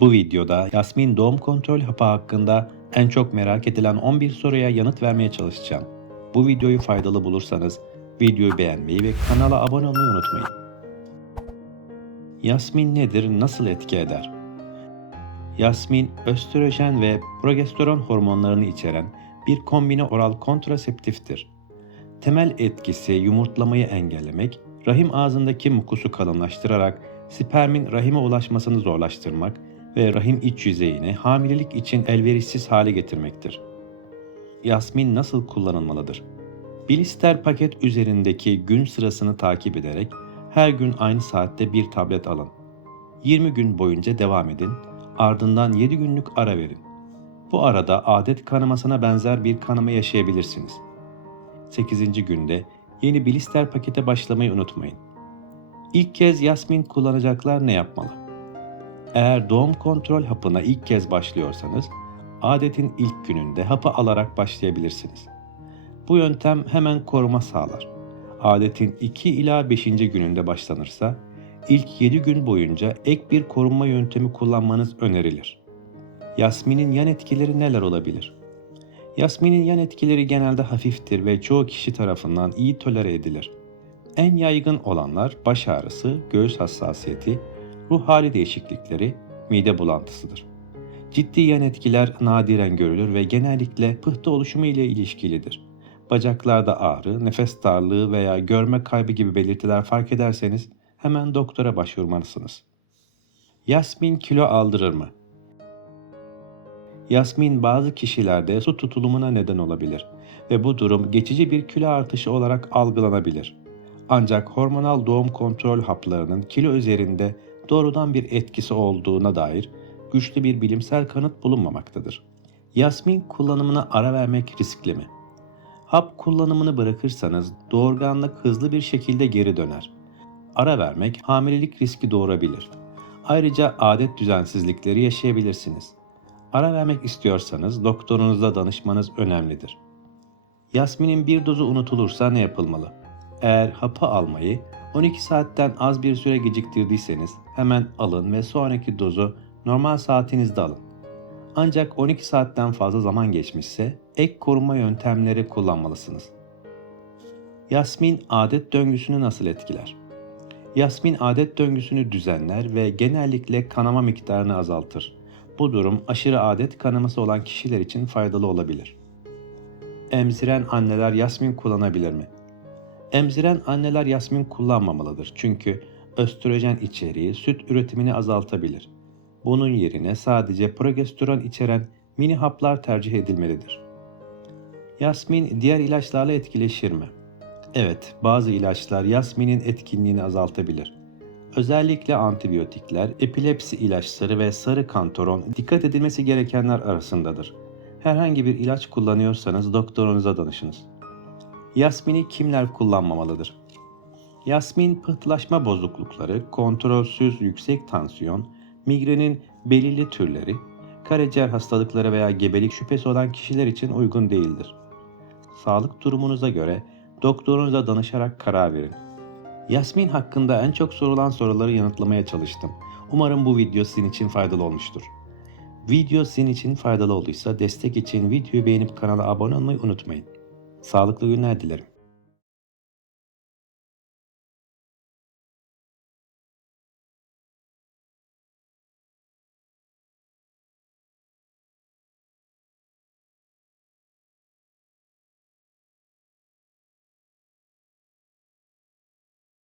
Bu videoda Yasmin doğum kontrol hapı hakkında en çok merak edilen 11 soruya yanıt vermeye çalışacağım. Bu videoyu faydalı bulursanız videoyu beğenmeyi ve kanala abone olmayı unutmayın. Yasmin nedir, nasıl etki eder? Yasmin, östrojen ve progesteron hormonlarını içeren bir kombine oral kontraseptiftir. Temel etkisi yumurtlamayı engellemek, rahim ağzındaki mukusu kalınlaştırarak spermin rahime ulaşmasını zorlaştırmak ve rahim iç yüzeyini hamilelik için elverişsiz hale getirmektir. Yasmin nasıl kullanılmalıdır? Blister paket üzerindeki gün sırasını takip ederek her gün aynı saatte bir tablet alın. 20 gün boyunca devam edin, ardından 7 günlük ara verin. Bu arada adet kanamasına benzer bir kanama yaşayabilirsiniz. 8. günde yeni blister pakete başlamayı unutmayın. İlk kez Yasmin kullanacaklar ne yapmalı? Eğer doğum kontrol hapına ilk kez başlıyorsanız, adetin ilk gününde hapı alarak başlayabilirsiniz. Bu yöntem hemen koruma sağlar. Adetin 2 ila 5. gününde başlanırsa, ilk 7 gün boyunca ek bir korunma yöntemi kullanmanız önerilir. Yasmin'in yan etkileri neler olabilir? Yasmin'in yan etkileri genelde hafiftir ve çoğu kişi tarafından iyi tolere edilir. En yaygın olanlar baş ağrısı, göğüs hassasiyeti, ruh hali değişiklikleri, mide bulantısıdır. Ciddi yan etkiler nadiren görülür ve genellikle pıhtı oluşumu ile ilişkilidir. Bacaklarda ağrı, nefes darlığı veya görme kaybı gibi belirtiler fark ederseniz hemen doktora başvurmalısınız. Yasmin kilo aldırır mı? Yasmin bazı kişilerde su tutulumuna neden olabilir ve bu durum geçici bir kilo artışı olarak algılanabilir. Ancak hormonal doğum kontrol haplarının kilo üzerinde doğrudan bir etkisi olduğuna dair güçlü bir bilimsel kanıt bulunmamaktadır. Yasmin kullanımına ara vermek riskli mi? Hap kullanımını bırakırsanız doğurganlık hızlı bir şekilde geri döner. Ara vermek hamilelik riski doğurabilir. Ayrıca adet düzensizlikleri yaşayabilirsiniz. Ara vermek istiyorsanız doktorunuza danışmanız önemlidir. Yasminin bir dozu unutulursa ne yapılmalı? Eğer hapı almayı 12 saatten az bir süre geciktirdiyseniz hemen alın ve sonraki dozu normal saatinizde alın. Ancak 12 saatten fazla zaman geçmişse ek koruma yöntemleri kullanmalısınız. Yasmin adet döngüsünü nasıl etkiler? Yasmin adet döngüsünü düzenler ve genellikle kanama miktarını azaltır. Bu durum aşırı adet kanaması olan kişiler için faydalı olabilir. Emziren anneler yasmin kullanabilir mi? Emziren anneler yasmin kullanmamalıdır çünkü östrojen içeriği süt üretimini azaltabilir. Bunun yerine sadece progesteron içeren mini haplar tercih edilmelidir. Yasmin diğer ilaçlarla etkileşir mi? Evet, bazı ilaçlar yasminin etkinliğini azaltabilir. Özellikle antibiyotikler, epilepsi ilaçları ve sarı kantoron dikkat edilmesi gerekenler arasındadır. Herhangi bir ilaç kullanıyorsanız doktorunuza danışınız. Yasmini kimler kullanmamalıdır? Yasmin pıhtılaşma bozuklukları, kontrolsüz yüksek tansiyon, migrenin belirli türleri, karaciğer hastalıkları veya gebelik şüphesi olan kişiler için uygun değildir. Sağlık durumunuza göre doktorunuza danışarak karar verin. Yasmin hakkında en çok sorulan soruları yanıtlamaya çalıştım. Umarım bu video sizin için faydalı olmuştur. Video sizin için faydalı olduysa destek için videoyu beğenip kanala abone olmayı unutmayın. Sağlıklı günler dilerim.